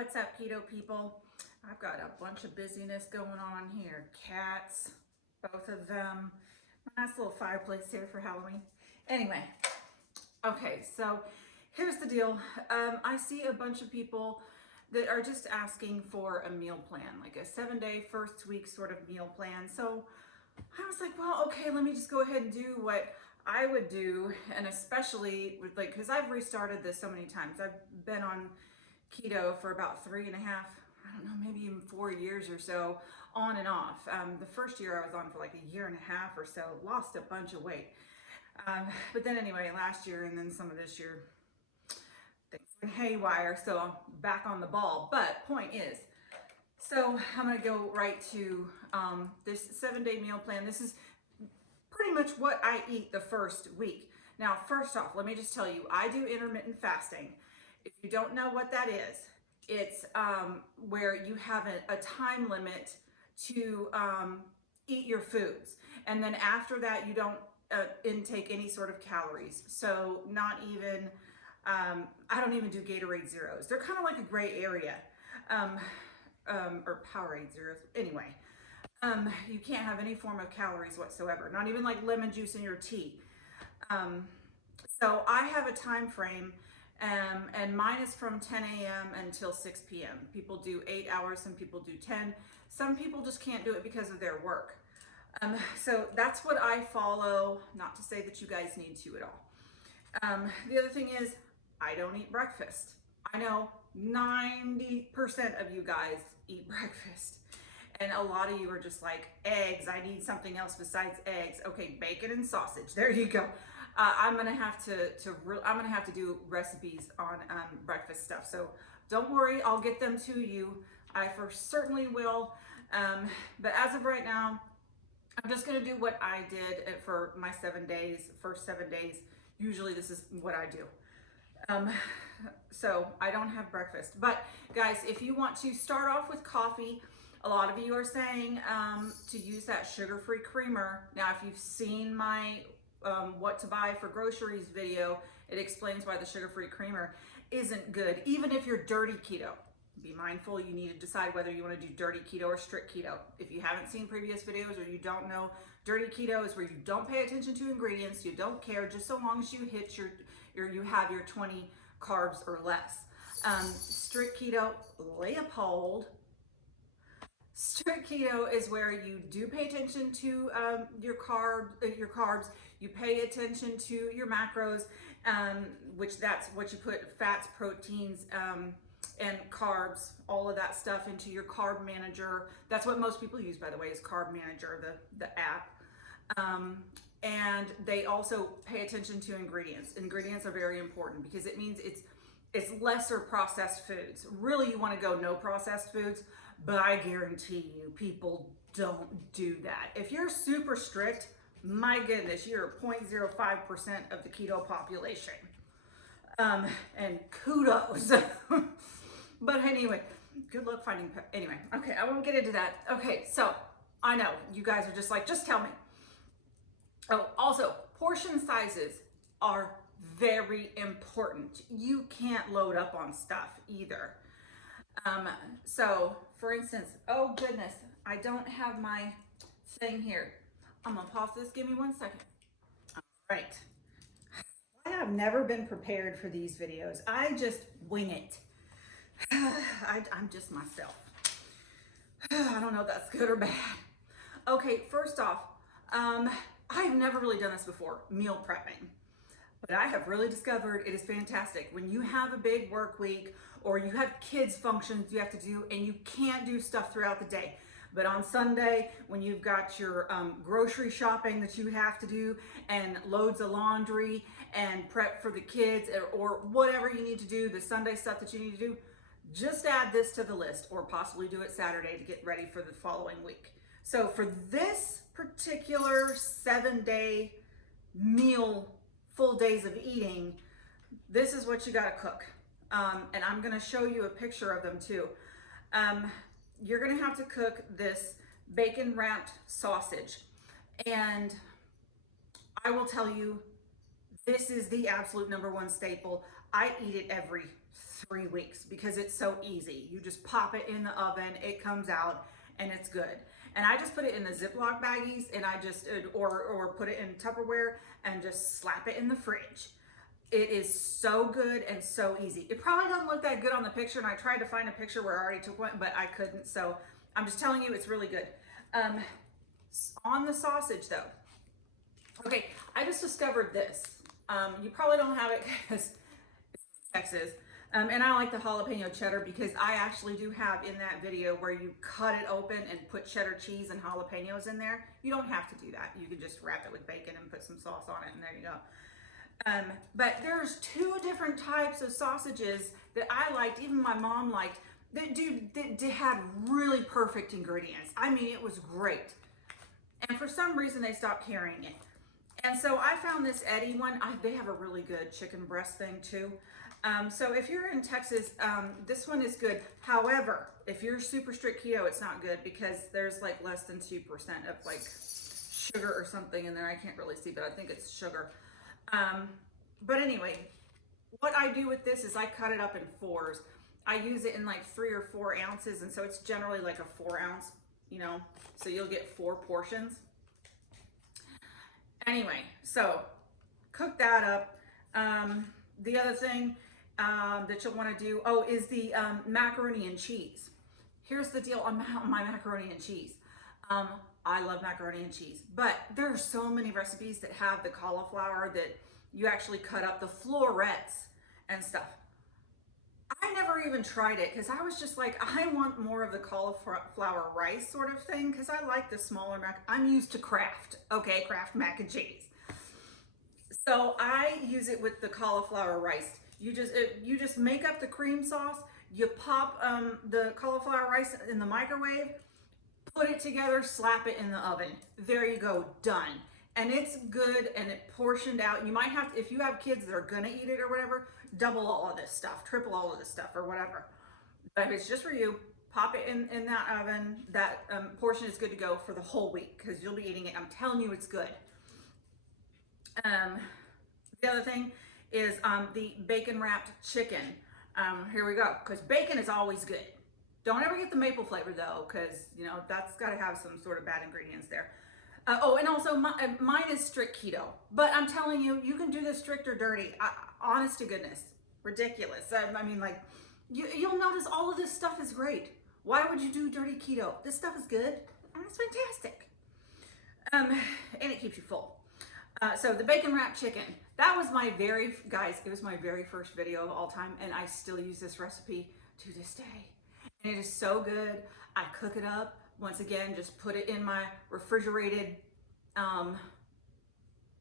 What's up, keto people? I've got a bunch of busyness going on here. Cats, both of them. Nice little fireplace here for Halloween. Anyway, okay, so here's the deal. I see a bunch of people that are just asking for a meal plan, like a 7-day first week sort of meal plan. So I was like, well, okay, let me just go ahead and do what I would do. And especially with because I've restarted this so many times. I've been on keto for about 3.5, I don't know, maybe even 4 years or so, on and off. The first year I was on for like a year and a half or so, lost a bunch of weight. But then anyway, last year and then some of this year, things went haywire, so I'm back on the ball. But point is, so I'm gonna go right to this 7-day meal plan. This is pretty much what I eat the first week. Now, first off, let me just tell you, I do intermittent fasting. If you don't know what that is, it's where you have a time limit to eat your foods. And then after that, you don't intake any sort of calories. So not even, I don't even do Gatorade Zeros. They're kind of like a gray area, or Powerade Zeros. Anyway, you can't have any form of calories whatsoever, not even like lemon juice in your tea. So I have a time frame, and mine is from 10 a.m. until 6 p.m. People do 8 hours, some people do 10. Some people just can't do it because of their work. So that's what I follow, not to say that you guys need to at all. The other thing is, I don't eat breakfast. I know 90% of you guys eat breakfast. And a lot of you are just like, eggs, I need something else besides eggs. Okay, bacon and sausage, there you go. I'm gonna have to do recipes on breakfast stuff. So don't worry, I'll get them to you. I for certainly will. But as of right now, I'm just gonna do what I did for my 7 days, first 7 days. Usually this is what I do. So I don't have breakfast. But guys, if you want to start off with coffee, a lot of you are saying to use that sugar-free creamer. Now, if you've seen my what to buy for groceries video, it explains why the sugar-free creamer isn't good, even if you're dirty keto. Be mindful, you need to decide whether you want to do dirty keto or strict keto. If you haven't seen previous videos or you don't know, dirty keto is where you don't pay attention to ingredients, you don't care, just so long as you hit you have your 20 carbs or less. Strict keto, Leopold. Strict keto is where you do pay attention to your carbs. You pay attention to your macros, which that's what you put fats, proteins, and carbs, all of that stuff into your carb manager. That's what most people use, by the way, is Carb Manager, the app. And they also pay attention to ingredients. Ingredients are very important because it means it's lesser processed foods. Really, you want to go no processed foods, but I guarantee you people don't do that. If you're super strict, my goodness, you're 0.05% of the keto population. And kudos. But anyway, good luck finding, anyway, okay, I won't get into that. Okay, so I know you guys are just like, just tell me. Oh, also, portion sizes are very important. You can't load up on stuff either. So for instance, oh goodness, I don't have my thing here. I'm gonna pause this, give me 1 second. All right. I have never been prepared for these videos. I just wing it. I'm just myself. I don't know if that's good or bad. Okay, first off, I've never really done this before, meal prepping. But I have really discovered it is fantastic. When you have a big work week or you have kids functions you have to do and you can't do stuff throughout the day. But on Sunday, when you've got your grocery shopping that you have to do and loads of laundry and prep for the kids or whatever you need to do, the Sunday stuff that you need to do, just add this to the list or possibly do it Saturday to get ready for the following week. So for this particular 7-day meal, full days of eating, this is what you got to cook. And I'm going to show you a picture of them too. You're going to have to cook this bacon wrapped sausage. And I will tell you, This is the absolute number one staple. I eat it every 3 weeks because it's so easy. You just pop it in the oven, it comes out, and it's good. And I just put it in the Ziploc baggies, and I just or put it in Tupperware and just slap it in the fridge. It is so good and so easy. It probably doesn't look that good on the picture, and I tried to find a picture where I already took one, but I couldn't. So I'm just telling you, it's really good. On the sausage though, okay, I just discovered this. You probably don't have it because it's Texas. And I like the jalapeno cheddar because I actually do have in that video where you cut it open and put cheddar cheese and jalapenos in there. You don't have to do that. You can just wrap it with bacon and put some sauce on it, and there you go. But there's two different types of sausages that I liked, even my mom liked, that had really perfect ingredients. I mean, it was great. And for some reason, they stopped carrying it. And so I found this Eddie one. They have a really good chicken breast thing too. So if you're in Texas, this one is good. However, if you're super strict keto, it's not good because there's like less than 2% of like sugar or something in there. I can't really see, but I think it's sugar. But anyway, what I do with this is I cut it up in fours. I use it in like 3 or 4 ounces, and so it's generally like a 4 ounce, you know, so you'll get 4 portions. Anyway, so cook that up. The other thing that you'll want to do, is the macaroni and cheese. Here's the deal on my macaroni and cheese. I love macaroni and cheese, but there are so many recipes that have the cauliflower that you actually cut up, the florets and stuff. I never even tried it because I was just like, I want more of the cauliflower rice sort of thing because I like the smaller mac. I'm used to Kraft, okay, Kraft mac and cheese. So I use it with the cauliflower rice. You just make up the cream sauce. You pop the cauliflower rice in the microwave, put it together, slap it in the oven. There you go, done. And it's good and it portioned out. You might have to, if you have kids that are gonna eat it or whatever, double all of this stuff, triple all of this stuff or whatever. But if it's just for you, pop it in that oven. That portion is good to go for the whole week because you'll be eating it. I'm telling you, it's good. The other thing is the bacon wrapped chicken. Here we go, because bacon is always good. Don't ever get the maple flavor though, because you know that's got to have some sort of bad ingredients there. And also mine is strict keto, but I'm telling you, you can do this strict or dirty. Honest to goodness, ridiculous. I mean, like you'll notice all of this stuff is great. Why would you do dirty keto? This stuff is good. And it's fantastic. And it keeps you full. So the bacon wrapped chicken, that was it was my very first video of all time, and I still use this recipe to this day. And it is so good. I cook it up. Once again, just put it in my refrigerated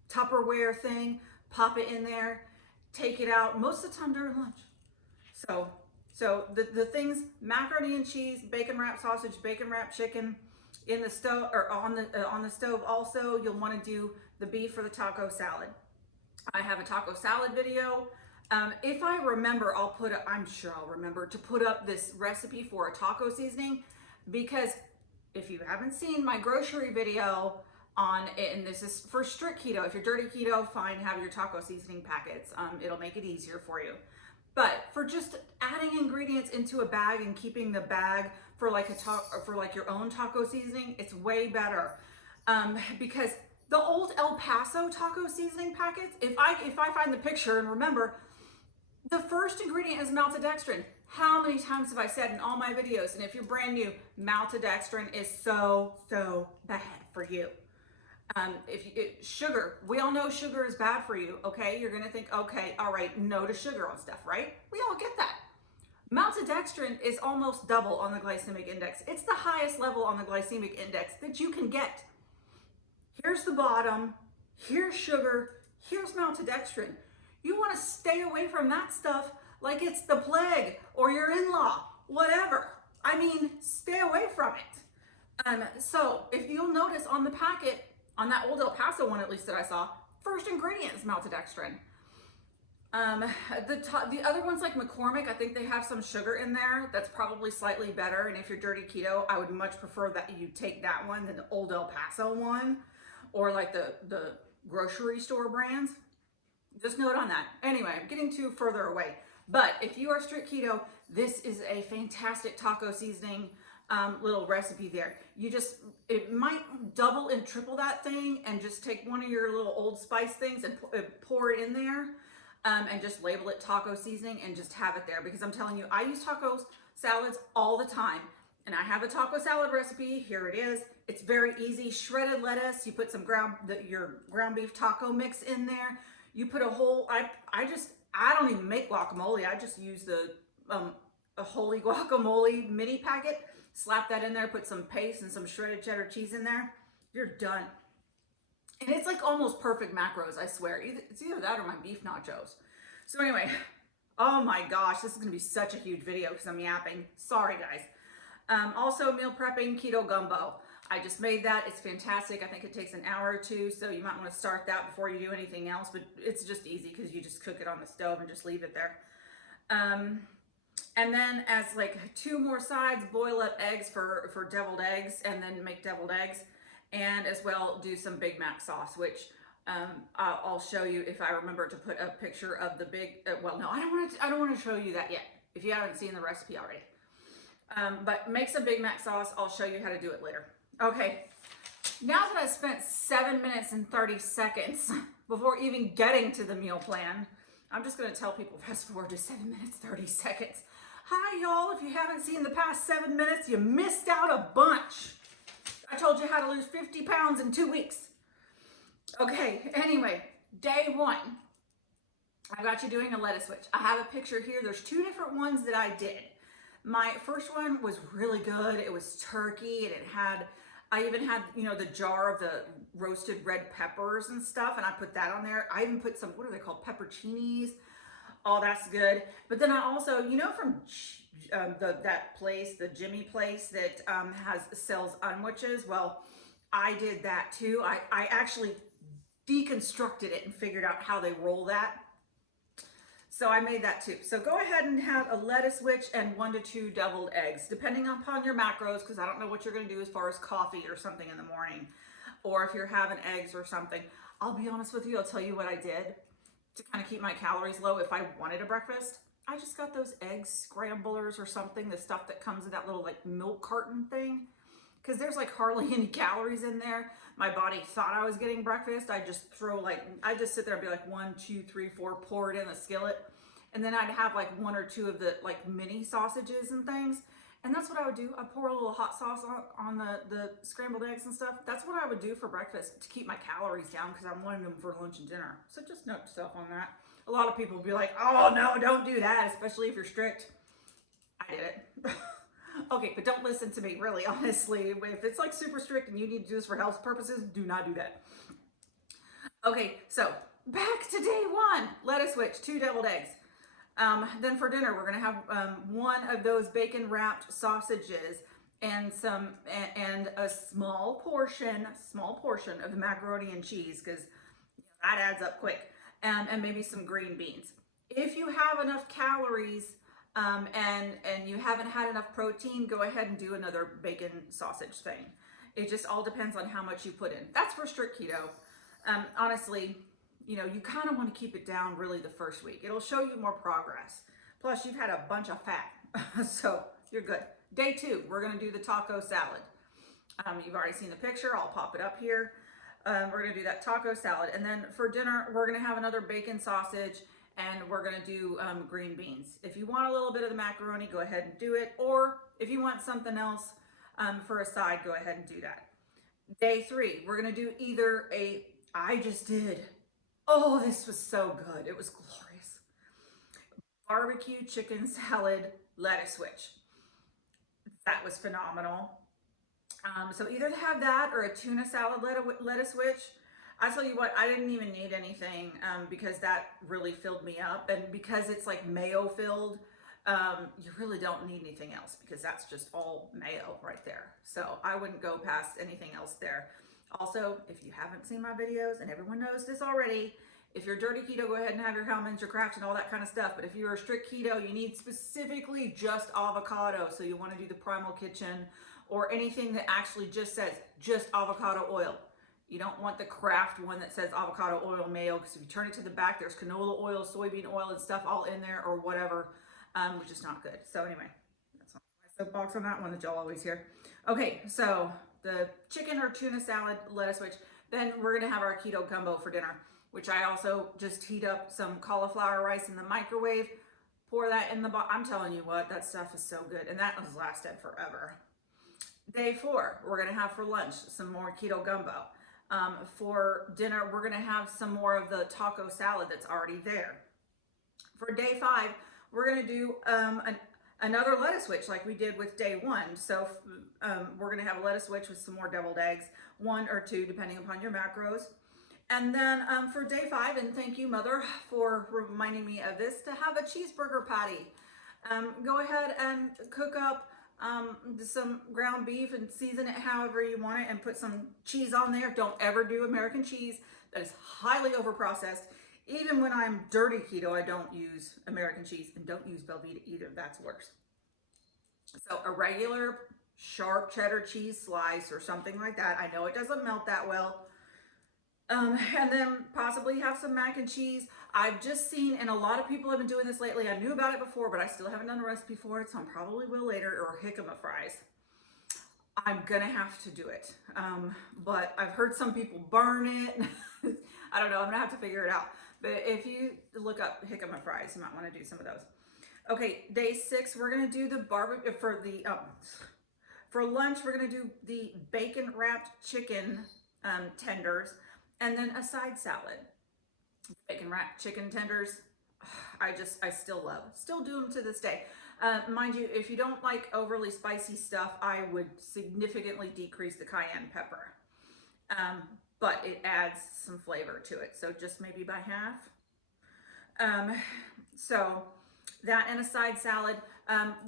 Tupperware thing, pop it in there, take it out most of the time during lunch. So the things, macaroni and cheese, bacon wrapped sausage, bacon wrapped chicken in the stove or on the stove. Also, you'll want to do the beef for the taco salad. I have a taco salad video. If I remember, I'm sure I'll remember to put up this recipe for a taco seasoning, because if you haven't seen my grocery video on it, and this is for strict keto, if you're dirty keto, fine, have your taco seasoning packets. It'll make it easier for you. But for just adding ingredients into a bag and keeping the bag for like your own taco seasoning, it's way better. Because the old El Paso taco seasoning packets, if I find the picture and remember, the first ingredient is maltodextrin. How many times have I said in all my videos, and if you're brand new, maltodextrin is so bad for you. Sugar, we all know sugar is bad for you, okay? You're gonna think, okay, all right, no to sugar on stuff, right? We all get that. Maltodextrin is almost double on the glycemic index. It's the highest level on the glycemic index that you can get. Here's the bottom, here's sugar, here's maltodextrin. You wanna stay away from that stuff like it's the plague or your in-law, whatever. I mean, stay away from it. So if you'll notice on the packet, on that old El Paso one at least that I saw, first ingredient is maltodextrin. The other ones like McCormick, I think they have some sugar in there that's probably slightly better. And if you're dirty keto, I would much prefer that you take that one than the old El Paso one, or like the grocery store brands. Just note on that. Anyway, I'm getting too further away. But if you are strict keto, this is a fantastic taco seasoning little recipe there. It might double and triple that thing, and just take one of your little Old Spice things and pour it in there, and just label it taco seasoning and just have it there. Because I'm telling you, I use taco salads all the time. And I have a taco salad recipe. Here it is. It's very easy. Shredded lettuce. You put some your ground beef taco mix in there. You put a whole, I don't even make guacamole. I just use a Holy Guacamole mini packet. Slap that in there, put some paste and some shredded cheddar cheese in there. You're done. And it's like almost perfect macros, I swear. It's either that or my beef nachos. So anyway, oh my gosh, this is gonna be such a huge video because I'm yapping. Sorry guys. Also meal prepping keto gumbo. I just made that. It's fantastic. I think it takes an hour or two, so you might want to start that before you do anything else, but it's just easy because you just cook it on the stove and just leave it there. And then as like 2 more sides, boil up eggs for deviled eggs, and then make deviled eggs, and as well do some Big Mac sauce, which I'll show you if I remember to put a picture of the big, well, no, I don't want to show you that yet if you haven't seen the recipe already. But make some Big Mac sauce. I'll show you how to do it later. Okay, now that I spent 7 minutes and 30 seconds before even getting to the meal plan, I'm just gonna tell people fast forward to 7 minutes, 30 seconds. Hi y'all, if you haven't seen the past 7 minutes, you missed out a bunch. I told you how to lose 50 pounds in 2 weeks. Okay, anyway, day 1. I've got you doing a lettuce switch. I have a picture here. There's 2 different ones that I did. My first one was really good. It was turkey, and I even had, you know, the jar of the roasted red peppers and stuff, and I put that on there. I even put some, what are they called, pepperoncinis. Oh, that's good. But then I also, you know, from that place, the Jimmy place that sells unwitches. Well, I did that too. I actually deconstructed it and figured out how they roll that. So I made that too. So go ahead and have a lettuce switch and 1 to 2 deviled eggs, depending upon your macros, because I don't know what you're going to do as far as coffee or something in the morning, or if you're having eggs or something. I'll be honest with you. I'll tell you what I did to kind of keep my calories low if I wanted a breakfast. I just got those egg scramblers or something, the stuff that comes in that little like milk carton thing, because there's like hardly any calories in there. My body thought I was getting breakfast. I just sit there and be like 1, 2, 3, 4, pour it in the skillet. And then I'd have like 1 or 2 of the like mini sausages and things. And that's what I would do. I'd pour a little hot sauce on the scrambled eggs and stuff. That's what I would do for breakfast to keep my calories down, because I'm wanting them for lunch and dinner. So just note yourself on that. A lot of people will be like, oh no, don't do that, especially if you're strict. I did it. Okay, but don't listen to me, really, honestly. If it's like super strict and you need to do this for health purposes, do not do that. Okay, so back to day 1. Lettuce switch, 2 deviled eggs. Then for dinner, we're gonna have 1 of those bacon wrapped sausages and a small portion of macaroni and cheese, because that adds up quick, and maybe some green beans. If you have enough calories and you haven't had enough protein, go ahead and do another bacon sausage thing. It just all depends on how much you put in. That's for strict keto. Honestly, you know, you kind of want to keep it down really the first week. It'll show you more progress. Plus, you've had a bunch of fat, so you're good. Day 2, we're going to do the taco salad. You've already seen the picture. I'll pop it up here. We're going to do that taco salad. And then for dinner, we're going to have another bacon sausage, and we're going to do green beans. If you want a little bit of the macaroni, go ahead and do it. Or if you want something else for a side, go ahead and do that. Day 3, we're going to do either I just did. Oh, this was so good. It was glorious. Barbecue chicken salad lettuce switch. That was phenomenal. So either have that or a tuna salad lettuce switch. I tell you what, I didn't even need anything because that really filled me up. And because it's like mayo filled, you really don't need anything else, because that's just all mayo right there. So I wouldn't go past anything else there. Also, if you haven't seen my videos, and everyone knows this already, if you're dirty keto, go ahead and have your almonds, your Kraft, and all that kind of stuff. But if you're a strict keto, you need specifically just avocado. So you want to do the Primal Kitchen or anything that actually just says just avocado oil. You don't want the Kraft one that says avocado oil mayo, because if you turn it to the back, there's canola oil, soybean oil, and stuff all in there or whatever, which is not good. So anyway, that's my soapbox on that one that y'all always hear. Okay, so the chicken or tuna salad, lettuce switch. Then we're gonna have our keto gumbo for dinner, which I also just heat up some cauliflower rice in the microwave, pour that in the box. I'm telling you what, that stuff is so good, and that has lasted forever. Day 4, we're gonna have for lunch some more keto gumbo. For dinner, we're gonna have some more of the taco salad that's already there. For day 5, we're gonna do another lettuce switch like we did with day 1. So we're gonna have a lettuce switch with some more deviled eggs, 1 or 2 depending upon your macros. And then for day 5, and thank you, Mother, for reminding me of this, to have a cheeseburger patty. Go ahead and cook up some ground beef and season it however you want it, and put some cheese on there. Don't ever do American cheese. That is highly overprocessed. Even when I'm dirty keto, I don't use American cheese, and don't use Velveeta either. That's worse. So a regular sharp cheddar cheese slice or something like that. I know it doesn't melt that well. And then possibly have some mac and cheese. I've just seen, and a lot of people have been doing this lately. I knew about it before, but I still haven't done a recipe for it, so I probably will later, or jicama fries. I'm gonna have to do it. But I've heard some people burn it. I don't know, I'm gonna have to figure it out. But if you look up jicama fries, you might wanna do some of those. Okay, day 6, we're gonna do the barbecue, for lunch, we're gonna do the bacon wrapped chicken tenders, and then a side salad. Bacon wrapped chicken tenders, I still love, still do them to this day. Mind you, if you don't like overly spicy stuff, I would significantly decrease the cayenne pepper. But it adds some flavor to it, so just maybe by half. So that and a side salad.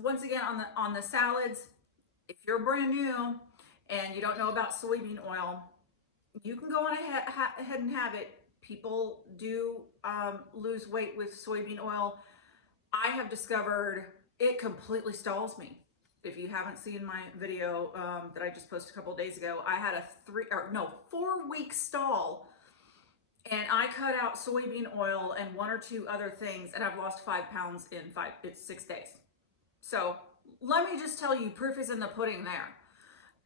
Once again, on the salads, if you're brand new and you don't know about soybean oil, you can go on ahead and have it. People do lose weight with soybean oil. I have discovered it completely stalls me. If you haven't seen my video that I just posted a couple days ago, I had a 4-week stall, and I cut out soybean oil and 1 or 2 other things, and I've lost 5 pounds in 6 days. So let me just tell you, proof is in the pudding there.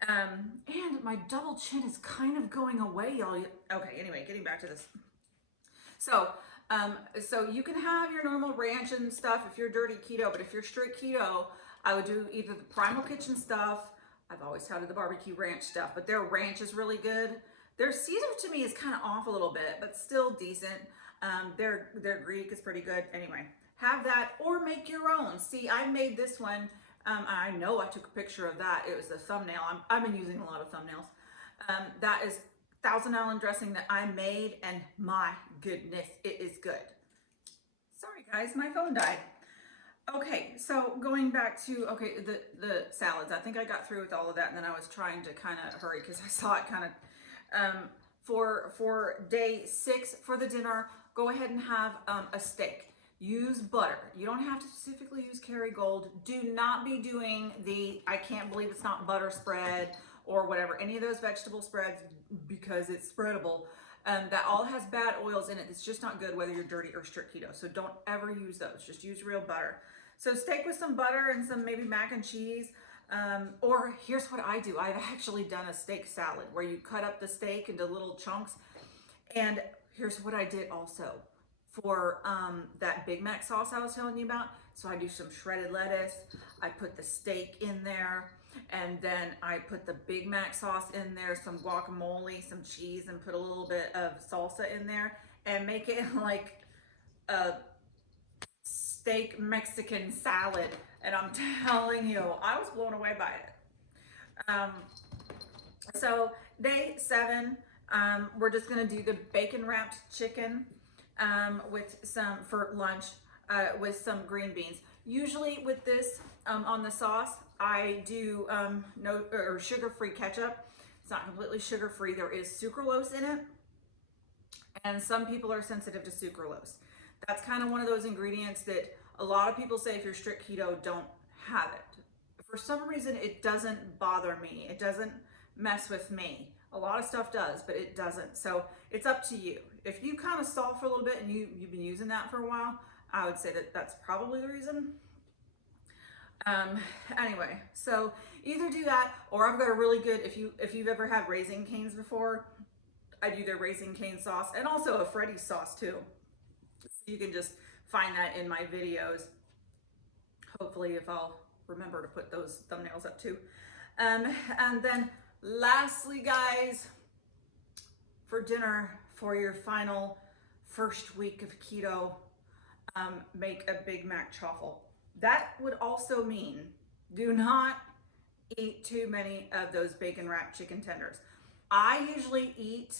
And my double chin is kind of going away, y'all. Okay, anyway, getting back to this. So you can have your normal ranch and stuff if you're dirty keto, but if you're strict keto, I would do either the Primal Kitchen stuff. I've always touted the barbecue ranch stuff, but their ranch is really good. Their Caesar to me is kind of off a little bit, but still decent. Their Greek is pretty good. Anyway, have that or make your own. See, I made this one. I know I took a picture of that. It was the thumbnail. I've been using a lot of thumbnails. That is Thousand Island dressing that I made, and my goodness, it is good. Sorry guys, my phone died. Okay, so going back to, the salads. I think I got through with all of that, and then I was trying to kind of hurry because I saw it kind of, for day 6 for the dinner, go ahead and have a steak. Use butter. You don't have to specifically use Kerrygold. Do not be doing the, I can't believe it's not butter spread or whatever, any of those vegetable spreads, because it's spreadable. That all has bad oils in it. It's just not good whether you're dirty or strict keto. So don't ever use those. Just use real butter. So steak with some butter and some maybe mac and cheese. Or here's what I do. I've actually done a steak salad where you cut up the steak into little chunks. And here's what I did also for that Big Mac sauce I was telling you about. So I do some shredded lettuce. I put the steak in there. And then I put the Big Mac sauce in there, some guacamole, some cheese, and put a little bit of salsa in there, and make it like a steak Mexican salad. And I'm telling you, I was blown away by it. So day 7, we're just gonna do the bacon wrapped chicken with some for lunch with some green beans. Usually with this on the sauce, I do sugar-free ketchup. It's not completely sugar-free. There is sucralose in it, and some people are sensitive to sucralose. That's kind of one of those ingredients that a lot of people say if you're strict keto, don't have it. For some reason, it doesn't bother me. It doesn't mess with me. A lot of stuff does, but it doesn't. So it's up to you. If you kind of stall for a little bit and you've been using that for a while, I would say that that's probably the reason. Anyway, so either do that, or I've got a really good, if you've ever had Raising Cane's before, I do their Raising Cane sauce and also a Freddy's sauce too. You can just find that in my videos. Hopefully, if I'll remember to put those thumbnails up too. And then lastly, guys, for dinner, for your final first week of keto, make a Big Mac truffle. That would also mean do not eat too many of those bacon wrapped chicken tenders. I usually eat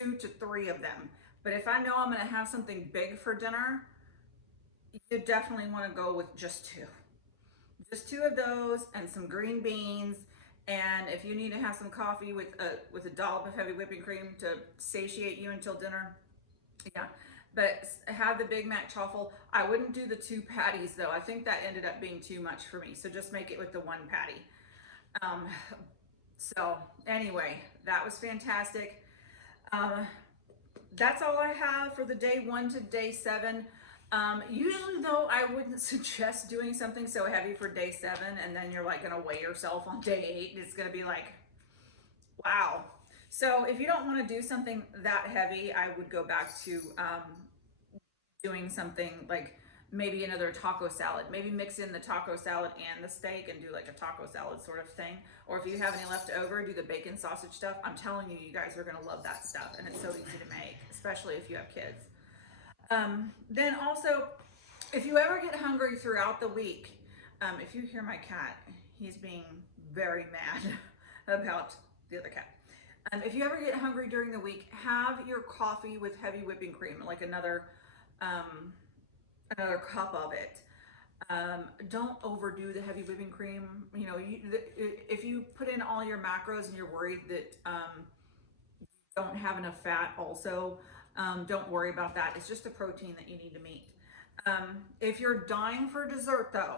2 to 3 of them, but if I know I'm going to have something big for dinner, you definitely want to go with just 2. Just 2 of those and some green beans. And if you need to have some coffee with a dollop of heavy whipping cream to satiate you until dinner, yeah. But have the Big Mac truffle. I wouldn't do the 2 patties though. I think that ended up being too much for me. So just make it with the 1 patty. So anyway, that was fantastic. That's all I have for the day 1 to day 7. Usually though, I wouldn't suggest doing something so heavy for day 7 and then you're like gonna weigh yourself on day 8. It's gonna be like, wow. So if you don't want to do something that heavy, I would go back to doing something like maybe another taco salad. Maybe mix in the taco salad and the steak and do like a taco salad sort of thing. Or if you have any left over, do the bacon sausage stuff. I'm telling you, you guys are gonna love that stuff, and it's so easy to make, especially if you have kids. Then also, if you ever get hungry throughout the week, if you hear my cat, he's being very mad about the other cat. If you ever get hungry during the week, have your coffee with heavy whipping cream, like another cup of it. Don't overdo the heavy whipping cream. You know, if you put in all your macros and you're worried that you don't have enough fat also, don't worry about that. It's just a protein that you need to meet. If you're dying for dessert though,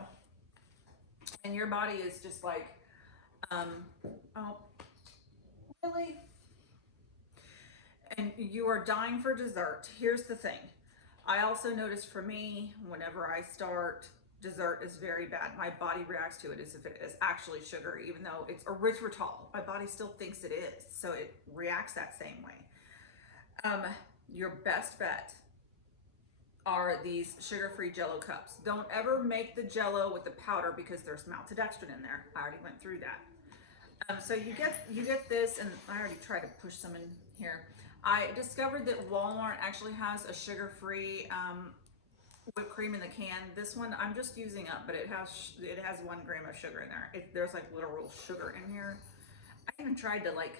and your body is just like, oh, really? And you are dying for dessert, here's the thing. I also noticed for me, whenever I start, dessert is very bad. My body reacts to it as if it is actually sugar, even though it's erythritol. My body still thinks it is, so it reacts that same way. Your best bet are these sugar-free Jello cups. Don't ever make the Jello with the powder because there's maltodextrin in there. I already went through that. So you get this, and I already tried to push some in here. I discovered that Walmart actually has a sugar-free whipped cream in the can. This one I'm just using up, but it has 1 gram of sugar in there. There's like literal sugar in here. I even tried to like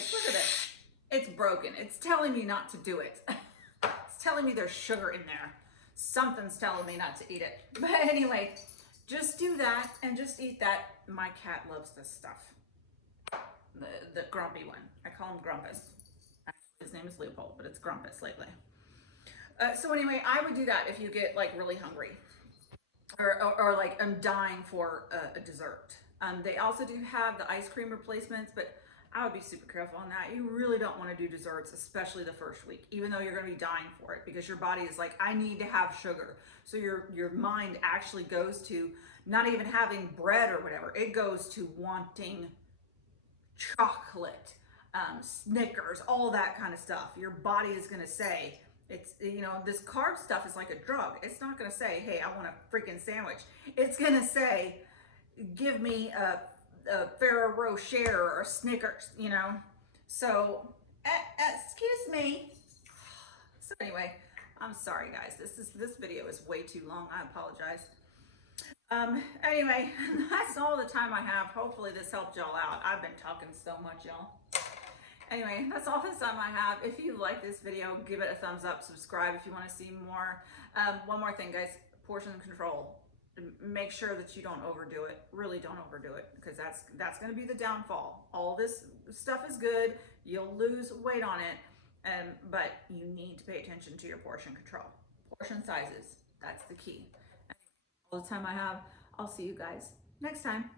look at it. It's broken. It's telling me not to do it. It's telling me there's sugar in there. Something's telling me not to eat it. But anyway, just do that and just eat that. My cat loves this stuff. The grumpy one. I call him Grumpus. His name is Leopold, but it's Grumpus lately. So anyway, I would do that if you get like really hungry or like I'm dying for a dessert. They also do have the ice cream replacements, but I would be super careful on that. You really don't want to do desserts, especially the first week, even though you're going to be dying for it, because your body is like, I need to have sugar. So your mind actually goes to not even having bread or whatever. It goes to wanting chocolate, Snickers, all that kind of stuff. Your body is going to say, it's, you know, this carb stuff is like a drug. It's not going to say, hey, I want a freaking sandwich. It's going to say, give me a Ferrero Rocher or a Snickers, you know. So, excuse me. So anyway, I'm sorry guys. This video is way too long. I apologize. Anyway, that's all the time I have. Hopefully this helped y'all out. I've been talking so much, y'all. Anyway, that's all the time I have. If you like this video, give it a thumbs up, subscribe if you want to see more. One more thing, guys, portion control. Make sure that you don't overdo it. Really don't overdo it, because that's going to be the downfall. All this stuff is good. You'll lose weight on it, but you need to pay attention to your portion control. Portion sizes, that's the key. All the time I have. I'll see you guys next time.